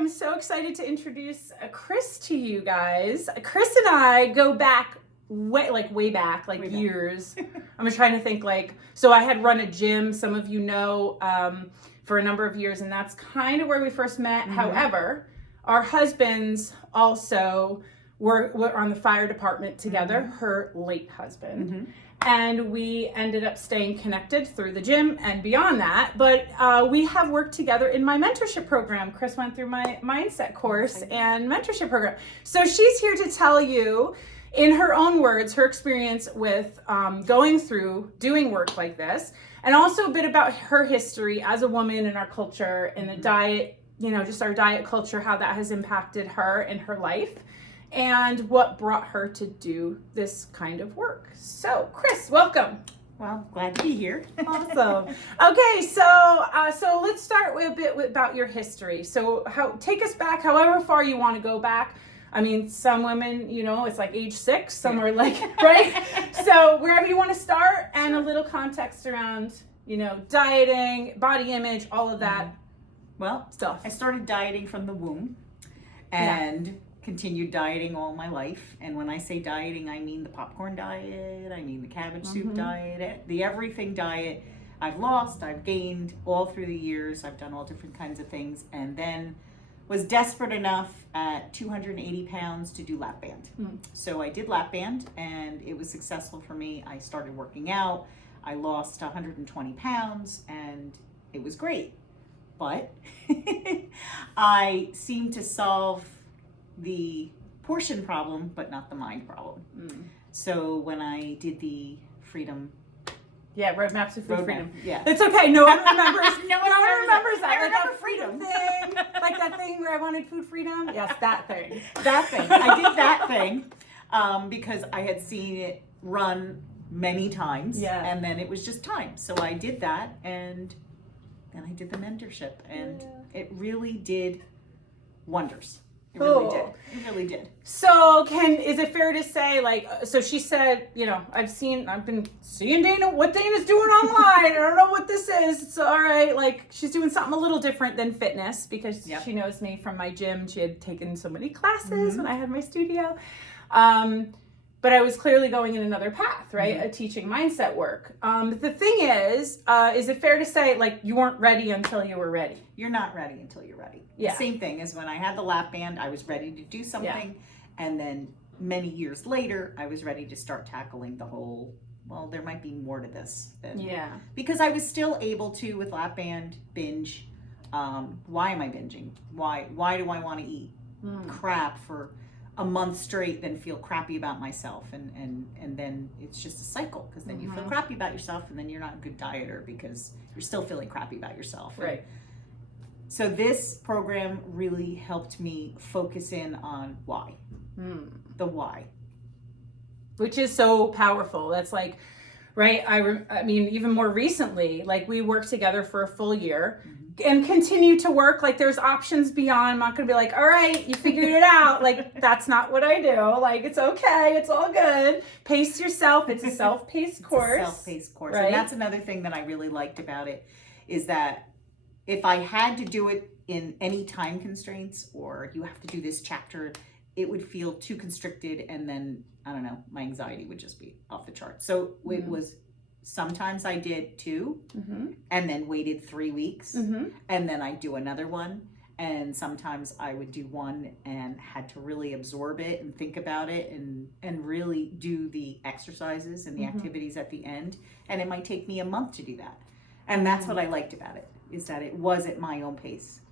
am so excited to introduce Chris to you guys. Chris and I go back way back, years. I'm trying to think so I had run a gym, some of you know, for a number of years, and that's kind of where we first met. Mm-hmm. However, our husbands also were on the fire department together, mm-hmm. her late husband. Mm-hmm. And we ended up staying connected through the gym and beyond that. But we have worked together in my mentorship program. Chris went through my mindset course and mentorship program. So she's here to tell you, in her own words, her experience with going through doing work like this, and also a bit about her history as a woman in our culture and the diet, just our diet culture, how that has impacted her in her life, and what brought her to do this kind of work. So, Chris, welcome. Well, glad to be here. Awesome. Okay, so let's start with a bit about your history. So, take us back, however far you want to go back. I mean, some women, it's like age 6, some are right? So, wherever you want to start, and a little context around, dieting, body image, all of that. Well, stuff. I started dieting from the womb, and continued dieting all my life. And when I say dieting, I mean the popcorn diet, I mean the cabbage soup diet, the everything diet. I've lost, I've gained all through the years. I've done all different kinds of things, and then was desperate enough at 280 pounds to do lap band. So I did lap band, and it was successful for me. I started working out. I lost 120 pounds, and it was great. But I seemed to solve the portion problem, but not the mind problem. So when I did the freedom, roadmaps to food freedom. Yeah, it's okay. No one remembers. no one remembers that. I remember freedom thing, like that thing where I wanted food freedom. Yes, that thing. That thing. I did that thing because I had seen it run many times. Yeah, and then it was just time. So I did that, and then I did the mentorship, and it really did wonders. It really did. It really did. So is it fair to say, so she said, I've been seeing what Dana's doing online. I don't know what this is. It's all right. She's doing something a little different than fitness, because she knows me from my gym. She had taken so many classes when I had my studio. But I was clearly going in another path, right? A teaching mindset work. The thing is it fair to say, you weren't ready until you were ready? You're not ready until you're ready. Yeah. Same thing as when I had the lap band, I was ready to do something. Yeah. And then many years later, I was ready to start tackling the whole, there might be more to this. Because I was still able to, with lap band, binge. Why am I binging? Why do I want to eat crap for a month straight, then feel crappy about myself, and then it's just a cycle, because then you feel crappy about yourself, and then you're not a good dieter because you're still feeling crappy about yourself. Right. So this program really helped me focus in on why. The why. Which is so powerful. That's right? I mean, even more recently, we worked together for a full year. And continue to work. There's options beyond. I'm not going to be all right, you figured it out. That's not what I do. It's okay. It's all good. Pace yourself. It's a self-paced course. It's a self-paced course. Right? And that's another thing that I really liked about it, is that if I had to do it in any time constraints, or you have to do this chapter, it would feel too constricted. And then, I don't know, my anxiety would just be off the charts. So it was... Sometimes I did 2 and then waited 3 weeks and then I'd do another one. And sometimes I would do one and had to really absorb it and think about it and really do the exercises and the activities at the end. And it might take me a month to do that. And that's what I liked about it, is that it was at my own pace.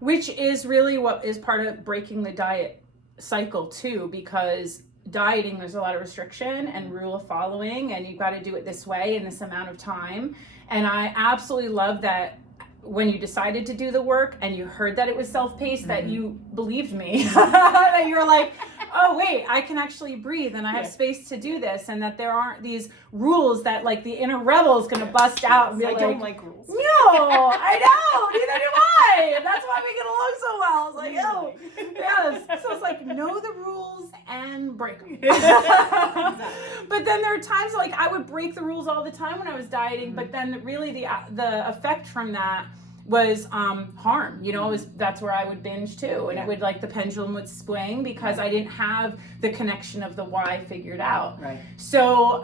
Which is really what is part of breaking the diet cycle too, because dieting, there's a lot of restriction and rule of following, and you've got to do it this way in this amount of time. And I absolutely love that when you decided to do the work and you heard that it was self-paced, that you believed me, that you were oh wait, I can actually breathe and I have space to do this, and that there aren't these rules that the inner rebel is going to bust out and be I don't like rules. No, I know, neither do I. That's why we get along so well. I was oh, yes. So it's know the rules and break them. But then there are times I would break the rules all the time when I was dieting, but then really the effect from that was harm. You know, that's where I would binge too, and Yeah. it would like the pendulum would swing because I didn't have the connection of the why figured out. Right. So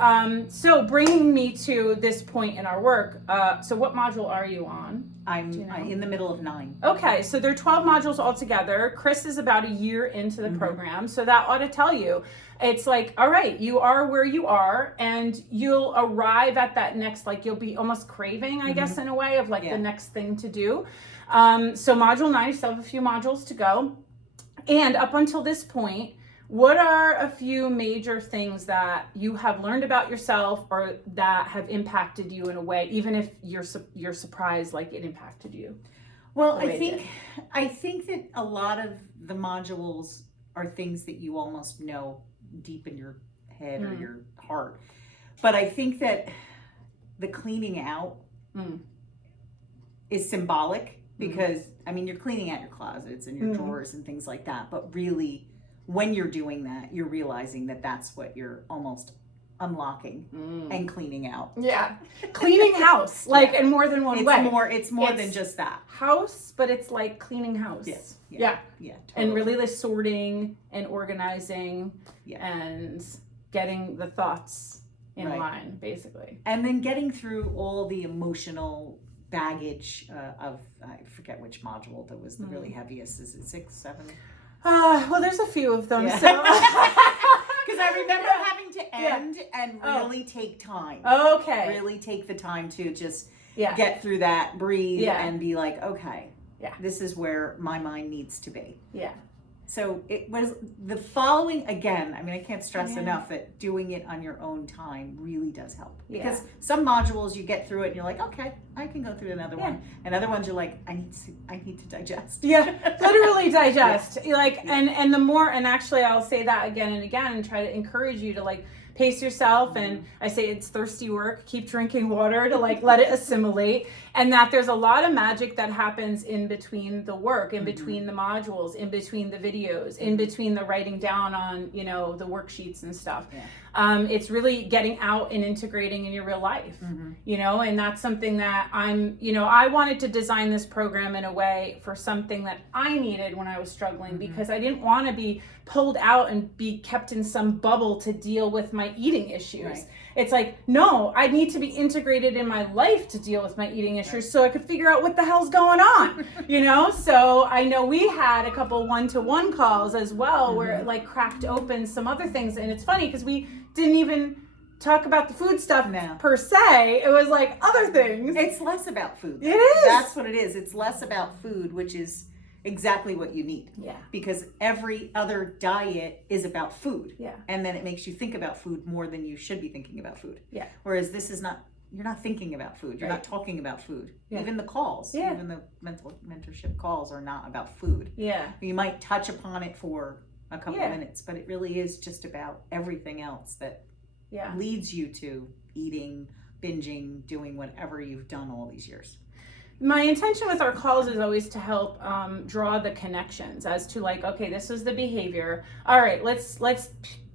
so bringing me to this point in our work. So what module are you on? I'm Do you know? in the middle of 9. Okay, so there are 12 modules altogether. Chris is about a year into the program, so that ought to tell you. It's like, all right, you are where you are, and you'll arrive at that next, like you'll be almost craving, I guess, in a way of like the next thing to do. So module 9, you still have a few modules to go. And up until this point, what are a few major things that you have learned about yourself or that have impacted you in a way, even if you're surprised like it impacted you? Well, I think that a lot of the modules are things that you almost know deep in your head or your heart. But I think that the cleaning out is symbolic because, I mean, you're cleaning out your closets and your drawers and things like that. But really, when you're doing that, you're realizing that that's what you're almost unlocking and cleaning out. Yeah. Cleaning house, like in more than one way. It's more than just that. House, but it's like cleaning house. Yes. Yeah. Totally. And really the sorting and organizing Yeah. and getting the thoughts in Right. line, basically. And then getting through all the emotional baggage of, I forget which module that was the really heaviest. Is it 6, 7? Well, there's a few of them. Yeah. So. Because I remember having to end and really take time. Okay. Really take the time to just Yeah. get through that, breathe, Yeah. and be like, okay, Yeah. this is where my mind needs to be. Yeah. So it was the following, again, I mean, I can't stress Yeah. enough that doing it on your own time really does help. Yeah. Because some modules you get through it and you're like, okay, I can go through another Yeah. one. And other ones you're like, I need to digest. Yeah, literally digest. Like, and the more, and actually I'll say that again and again and try to encourage you to like pace yourself. And I say it's thirsty work, keep drinking water to like let it assimilate. And that there's a lot of magic that happens in between the work, in between the modules, in between the videos, in between the writing down on, you know, the worksheets and stuff. Yeah. It's really getting out and integrating in your real life, you know, and that's something that I wanted to design this program in a way for something that I needed when I was struggling because I didn't want to be pulled out and be kept in some bubble to deal with my eating issues. Right. It's like, no, I need to be integrated in my life to deal with my eating issues so I could figure out what the hell's going on, you know? So I know we had a couple one-to-one calls as well where it like cracked open some other things. And it's funny because we didn't even talk about the food stuff per se. It was like other things. It's less about food. It is. That's what it is. It's less about food, which is exactly what you need. Yeah. Because every other diet is about food. Yeah. And then it makes you think about food more than you should be thinking about food. Yeah. Whereas this is not, you're not thinking about food. You're Right. not talking about food. Yeah. Even the calls, Yeah. even the mentorship calls are not about food. Yeah. You might touch upon it for a couple Yeah. minutes, but it really is just about everything else that Yeah. leads you to eating, binging, doing whatever you've done all these years. My intention with our calls is always to help draw the connections as to like, okay, this is the behavior. All right, let's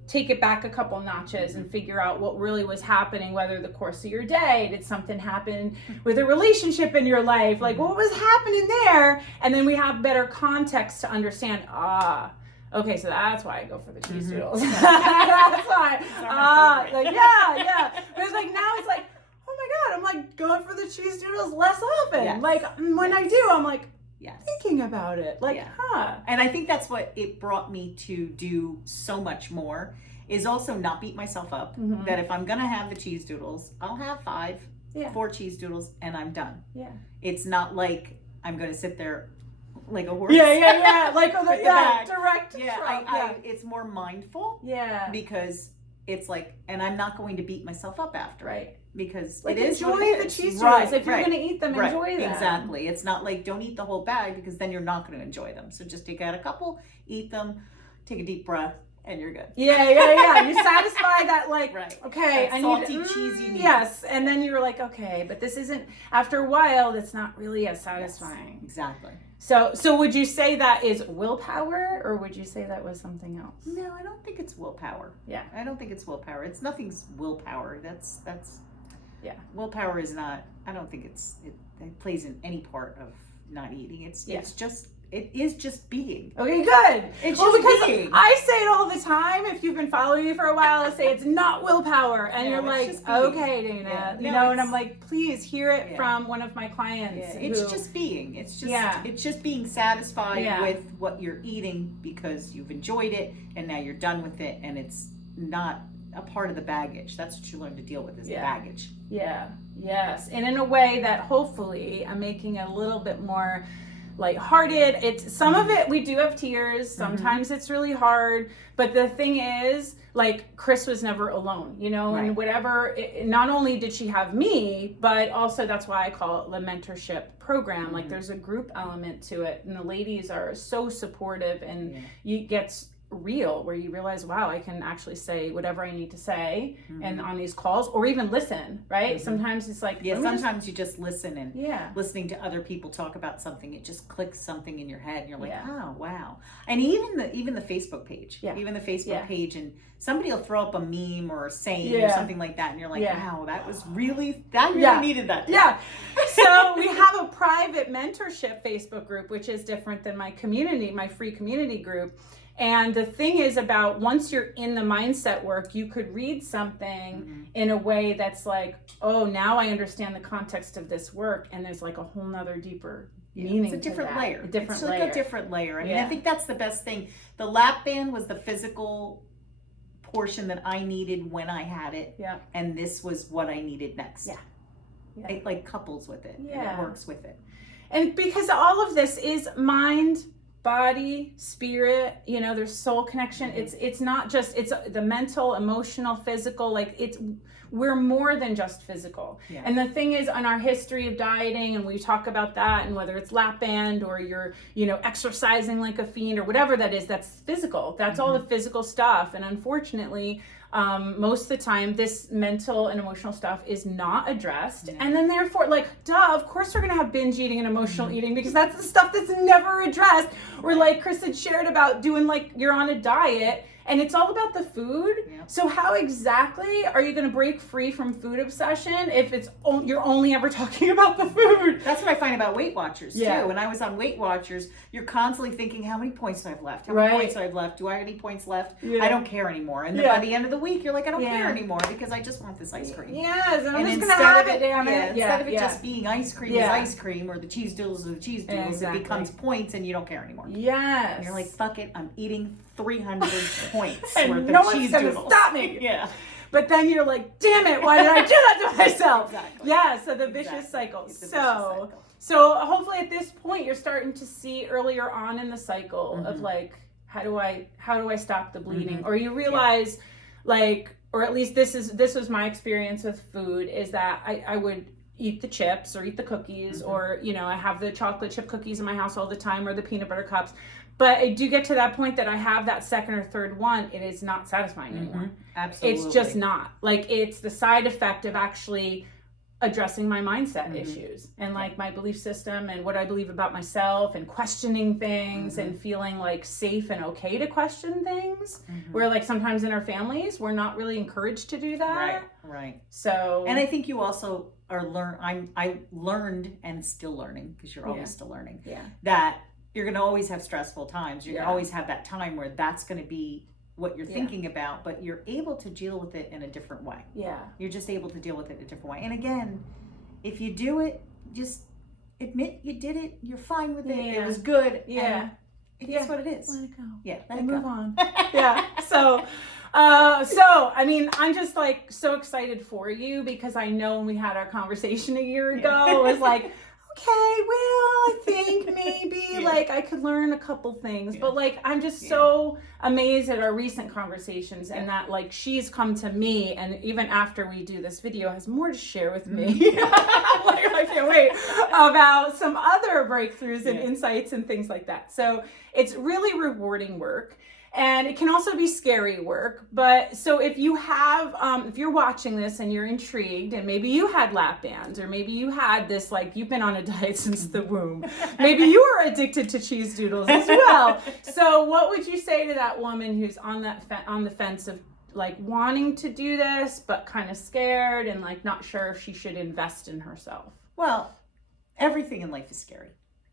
take it back a couple notches and figure out what really was happening, whether the course of your day, did something happen with a relationship in your life, like what was happening there? And then we have better context to understand, okay, so that's why I go for the cheese doodles. That's why. Like, yeah. But it's like, now it's like, oh my God, I'm like going for the cheese doodles less often. Yes. Like when I do, I'm like Yes. thinking about it. Like, And I think that's what it brought me to do so much more, is also not beat myself up. That if I'm going to have the cheese doodles, I'll have 4 cheese doodles, and I'm done. Yeah. It's not like I'm going to sit there like a horse. Yeah. Like, bag. direct. It's more mindful. Yeah. Because it's like, and I'm not going to beat myself up after. Right. Because like, it is enjoy what it the is. cheese doodles. Right, If you're going to eat them, enjoy them. Exactly. It's not like, don't eat the whole bag, because then you're not going to enjoy them. So just take out a couple, eat them, take a deep breath, and you're good. Yeah. You satisfy that, like, okay, that I salty, need cheesy meat. Yes, and then you were like, okay, but this isn't. After a while, that's not really as satisfying. Yes, exactly. So would you say that is willpower, or would you say that was something else? No, I don't think it's willpower. Yeah. I don't think it's willpower. It's nothing's willpower. That's yeah. Willpower is not. I don't think it's that plays in any part of not eating. It is just being. Okay, good. It's well, just because being. I say it all the time. If you've been following me for a while, I say it's not willpower, and No, you're it's like, just being. okay, Dana, Yeah. you No, know, and it's- I'm like, please hear it Yeah. from one of my clients. Yeah, it's who- just being. It's just Yeah. it's just being satisfied Yeah. with what you're eating because you've enjoyed it and now you're done with it, and it's not a part of the baggage. That's what you learn to deal with is Yeah. the baggage. Yeah, yes, and in a way that hopefully I'm making it a little bit more lighthearted. It's some of it we do have tears. Sometimes it's really hard, but the thing is, like, Chris was never alone, you know, and Right. whatever. Not only did she have me, but also that's why I call it the mentorship program. Like, there's a group element to it, and the ladies are so supportive, and it gets real where you realize, wow, I can actually say whatever I need to say and on these calls, or even listen, right? Sometimes it's like, Sometimes you just listen, and yeah, listening to other people talk about something, it just clicks something in your head, and you're like, Yeah. oh wow. And even the Facebook page, Yeah. page, and somebody will throw up a meme or a saying or Yeah. something like that, and you're like, Yeah. wow, that really needed that. Yeah. So we have a private mentorship Facebook group, which is different than my community, my free community group. And the thing is about once you're in the mindset work, you could read something in a way that's like, oh, now I understand the context of this work. And there's like a whole nother deeper meaning. It's a different to that. layer. A different it's layer. like a different layer. I mean, Yeah. I think that's the best thing. The lap band was the physical portion that I needed when I had it. Yeah. And this was what I needed next. Yeah. Yeah. It like couples with it. And Yeah. it works with it. And because all of this is mind, body, spirit, you know, there's soul connection. It's not just, it's the mental, emotional, physical, like we're more than just physical. Yeah. And the thing is, on our history of dieting, and we talk about that, and whether it's lap band or you're, you know, exercising like a fiend or whatever that is, that's physical. That's all the physical stuff. And unfortunately, most of the time this mental and emotional stuff is not addressed. And then therefore, like, duh, of course we're gonna have binge eating and emotional eating, because that's the stuff that's never addressed. Or like Chris had shared about doing, like, you're on a diet and it's all about the food. So how exactly are you gonna break free from food obsession if you're only ever talking about the food? That's what I find about Weight Watchers too. Yeah. When I was on Weight Watchers, you're constantly thinking, how many points do I have left? How many points do I have left? Do I have any points left? Yeah. I don't care anymore. And then by the end of the week, you're like, I don't care anymore because I just want this ice cream. Yes, and I'm just gonna instead have of it, damn it. Instead of it just being ice cream is Yeah. ice cream, or the cheese doodles are the cheese doodles, Exactly. it becomes points and you don't care anymore. Yes. And you're like, fuck it, I'm eating 300 points And worth no of one's cheese gonna doodles. stop me. Yeah. But then you're like, damn it, why did I do that to myself? Exactly. Yeah, so the vicious cycle. It's the vicious So cycle. so hopefully at this point you're starting to see earlier on in the cycle of like, how do I stop the bleeding? Or you realize like, or at least this was my experience with food, is that I would eat the chips or eat the cookies, or, you know, I have the chocolate chip cookies in my house all the time, or the peanut butter cups. But I do get to that point that I have that second or third one, it is not satisfying anymore. Absolutely. It's just not. Like, it's the side effect of actually addressing my mindset issues and like my belief system and what I believe about myself, and questioning things and feeling like safe and okay to question things, where like sometimes in our families we're not really encouraged to do that. Right. So, And I think you also are I learned, and still learning, because you're always still learning, that you're going to always have stressful times. You're going to always have that time where that's going to be what you're thinking about, but you're able to deal with it in a different way. yeah. You're just able to deal with it in a different way. And again, if you do it, just admit you did it. You're fine with it. Yeah. It was good. Yeah. And it is what it is. Let it go. Yeah. Let it And move go. on. Yeah. So I mean, I'm just like so excited for you, because I know when we had our conversation a year ago, it was like, okay, well, I think maybe like I could learn a couple things, but like I'm just so amazed at our recent conversations, and that like she's come to me, and even after we do this video has more to share with me. Like, I can't wait about some other breakthroughs and insights and things like that. So it's really rewarding work. And it can also be scary work. But so if you have, if you're watching this and you're intrigued, and maybe you had lap bands, or maybe you had this, like, you've been on a diet since the womb. Maybe you were addicted to cheese doodles as well. So what would you say to that woman who's on that on the fence of like wanting to do this, but kind of scared and like not sure if she should invest in herself? Well, everything in life is scary.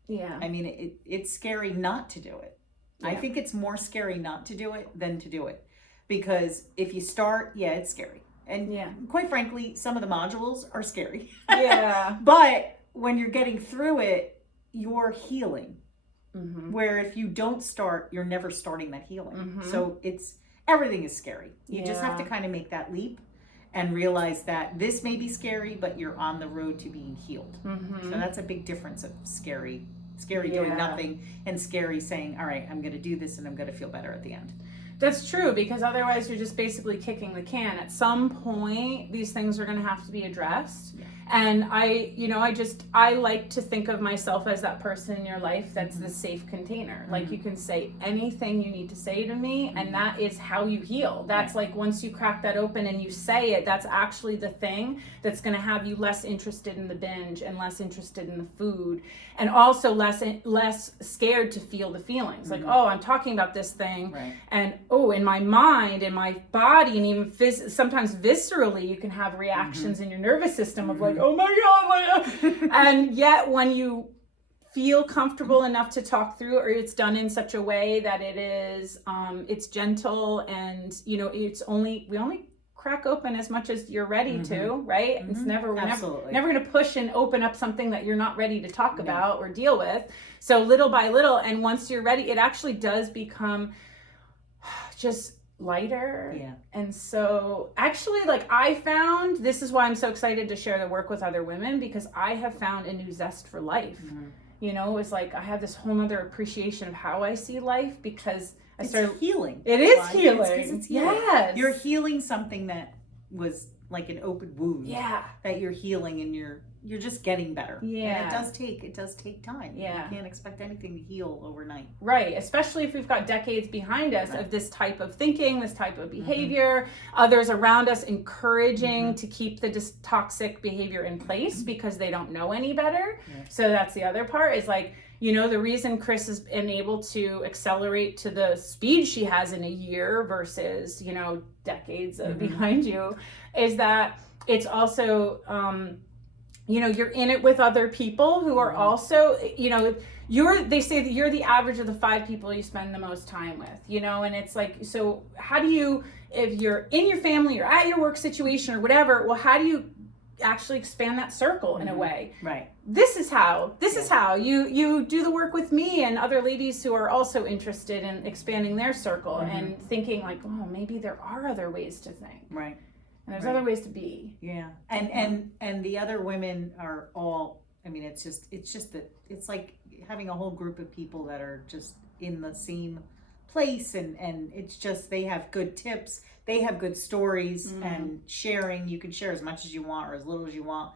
Yeah. I mean, it's scary not to do it. Yeah. I think it's more scary not to do it than to do it. Because if you start, it's scary. And quite frankly, some of the modules are scary. Yeah. But when you're getting through it, you're healing. Mm-hmm. Where if you don't start, you're never starting that healing. Mm-hmm. So everything is scary. You just have to kind of make that leap and realize that this may be scary, but you're on the road to being healed. Mm-hmm. So that's a big difference of scary doing nothing, and scary saying, all right, I'm going to do this and I'm going to feel better at the end. That's true, because otherwise you're just basically kicking the can. At some point, these things are going to have to be addressed. Yeah. And I like to think of myself as that person in your life that's the safe container. Mm-hmm. Like, you can say anything you need to say to me, and that is how you heal. That's like, once you crack that open and you say it, that's actually the thing that's going to have you less interested in the binge and less interested in the food, and also less scared to feel the feelings. Like, oh, I'm talking about this thing, and in my mind, in my body, and even sometimes viscerally, you can have reactions in your nervous system of like, oh my God, and yet when you feel comfortable enough to talk through, or it's done in such a way that it is, it's gentle, and we only crack open as much as you're ready to, right? It's never going to push and open up something that you're not ready to talk about or deal with. So little by little, and once you're ready, it actually does become just lighter. Yeah. And so actually, like, I found, this is why I'm so excited to share the work with other women, because I have found a new zest for life. It's like I have this whole other appreciation of how I see life, because it's healing. It is healing. It's healing. Yes. You're healing something that was like an open wound. Yeah. That you're healing, and you're just getting better. Yeah. And it does take time. Yeah. You can't expect anything to heal overnight. Right. Especially if we've got decades behind us of this type of thinking, this type of behavior, others around us encouraging to keep the toxic behavior in place because they don't know any better. Yeah. So that's the other part, is like, the reason Chris has been able to accelerate to the speed she has in a year versus, decades behind you, is that it's also, you're in it with other people who are also, they say that you're the average of the 5 people you spend the most time with, and it's like, so how do you, if you're in your family or at your work situation or whatever, well, how do you actually expand that circle in a way? Right. This is how you do the work with me and other ladies who are also interested in expanding their circle and thinking like, oh, maybe there are other ways to think. Right. And there's other ways to be. Yeah. And the other women are all, I mean, it's just that it's like having a whole group of people that are just in the same place, and it's just, they have good tips, they have good stories, and sharing, you can share as much as you want or as little as you want,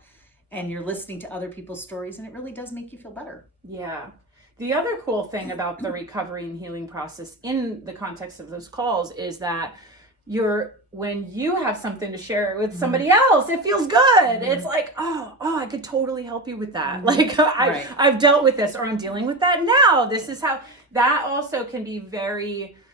and you're listening to other people's stories, and it really does make you feel better. Yeah. The other cool thing about the recovery and healing process in the context of those calls is that when you have something to share with somebody else, it feels good. It's like, oh, I could totally help you with that. Like, I've dealt with this, or I'm dealing with that now. This is how, that also can be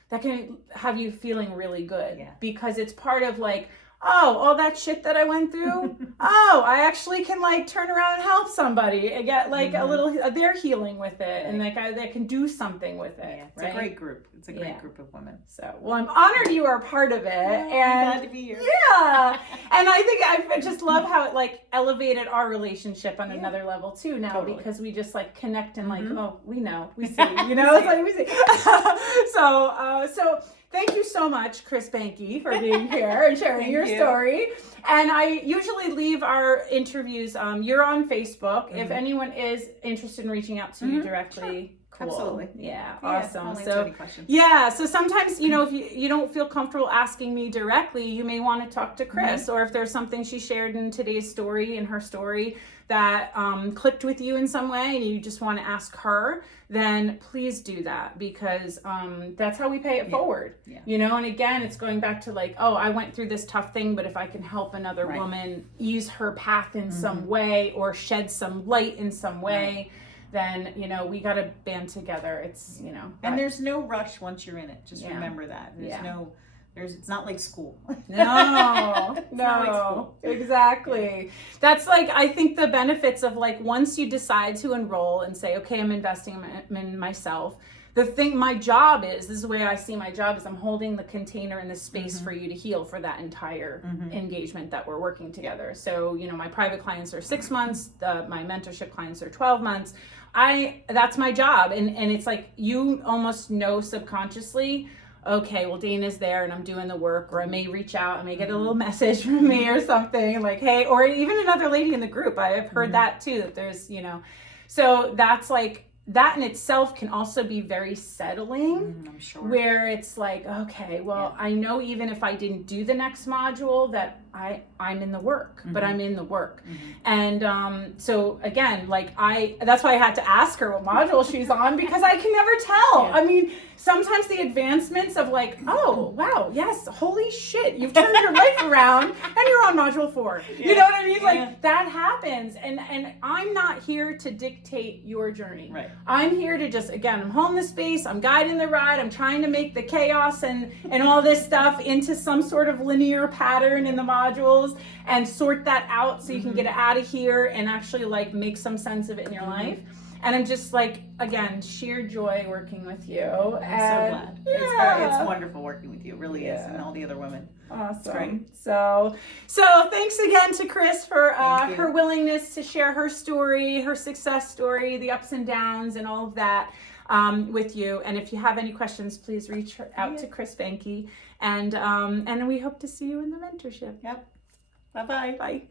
that can have you feeling really good, because it's part of like, oh, all that shit that I went through, I actually can like turn around and help somebody and get like a little, they're healing with it, and like they can do something with it. It's a great group. It's a great group of women. So, well, I'm honored you are part of it. And I'm glad to be here. Yeah. And I think I just love how it like elevated our relationship on another level too now, because we just like connect and like, oh, we know, we see, it's like we see. So thank you so much, Chris Banky, for being here and sharing your story. And I usually leave our interviews, you're on Facebook. If anyone is interested in reaching out to you directly, cool. Absolutely. Yeah, awesome. So sometimes, if you don't feel comfortable asking me directly, you may want to talk to Chris, or if there's something she shared in today's story, in her story, that clicked with you in some way and you just want to ask her, then please do that, because that's how we pay it forward. And again, it's going back to like, oh, I went through this tough thing, but if I can help another woman ease her path in some way, or shed some light in some way, then we got to band together. It's and there's no rush once you're in it. Just remember that It's not like school. No, It's not like no, school. exactly. That's like, I think the benefits of like, once you decide to enroll and say, okay, I'm investing in myself. My job this is the way I see my job, is I'm holding the container in the space for you to heal for that entire engagement that we're working together. So, my private clients are 6 months, my mentorship clients are 12 months. That's my job. And it's like, you almost know subconsciously, okay, well, Dana's there and I'm doing the work, or I may reach out, I may get a little message from me or something like, hey, or even another lady in the group. I've heard that too, that there's, so that's like, that in itself can also be very settling. I'm sure. Where it's like, okay, well, I know even if I didn't do the next module that I'm in the work, but I'm in the work. And so again, like that's why I had to ask her what module she's on, because I can never tell. I mean, sometimes the advancements of like, oh, wow, yes, holy shit, you've turned your life around and you're on module 4. You know what I mean? Like that happens. And I'm not here to dictate your journey. Right. I'm here to just, again, I'm holding the space, I'm guiding the ride, I'm trying to make the chaos and all this stuff into some sort of linear pattern in the modules and sort that out so you can get it out of here and actually like make some sense of it in your life. And I'm just like, again, sheer joy working with you. I'm so glad. It's wonderful working with you. It really is. And all the other women. Awesome. It's great. So thanks again to Chris for her willingness to share her story, her success story, the ups and downs and all of that with you. And if you have any questions, please reach out to Chris Banke. And we hope to see you in the mentorship. Yep. Bye-bye. Bye.